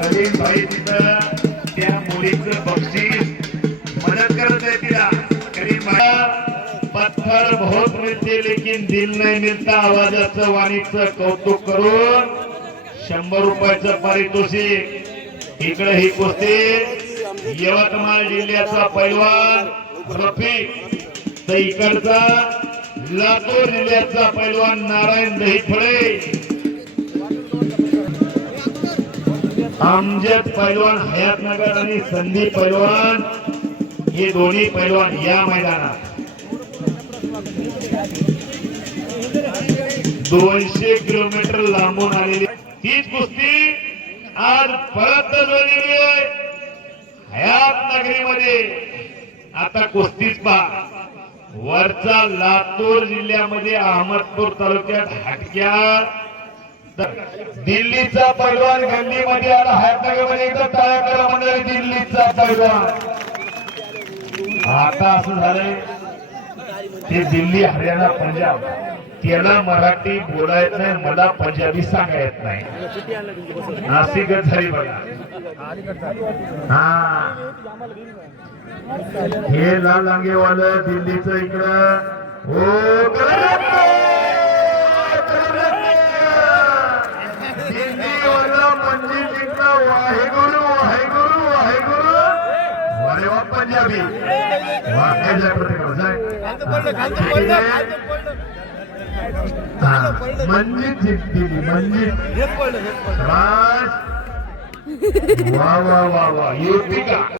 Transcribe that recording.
अलीम भाई तिथं त्या मुलीचं बक्षीस मदत करत आहे तिला. करीम भाई पत्थर बहुत मिलते लेकिन दिल नहीं मिलता आवाजाचं वाणीचं कौतुक करून 100 रुपयाचं पारितोषिक. इकडे ही कुस्ती यवतमाळ जिल्ह्याचा पैलवान रफिक तर इकडचा लातूर जिल्ह्याचा पैलवान नारायण दहीफळे. अमजद पैलवान हयातनगर आणि संदीप पैलवान हे दोन्ही पैलवान या मैदानात 200 किलोमीटर लांबून आलेली तीच कुस्ती आज परत जोडलेली आहे हयातनगरीमध्ये. आता कुस्तीच पहा. वरचा लातूर जिल्ह्यामध्ये अहमदपूर तालुक्यात हाटक्या दिल्लीचा पैलवान गल्लीमध्ये आला. हयातनगरमध्ये एकदा टाळ्या करा मंडळी. दिल्लीचा पैलवान. आता असं झालंय ते दिल्ली हरियाणा पंजाब त्याला मराठी बोला येत नाही, मला पंजाबी सांगा येत नाही. नाशिकच झाली बघा. हा हे लाल लांगेवालं दिल्लीचं इकडं हो दिल्लीवाला मंदिर इकडं वाहेगुरु वाहेगुरु वाहेगुरु अरे वा पंजाबी मंजित दिली मंजित वा वा वा वा यूपी का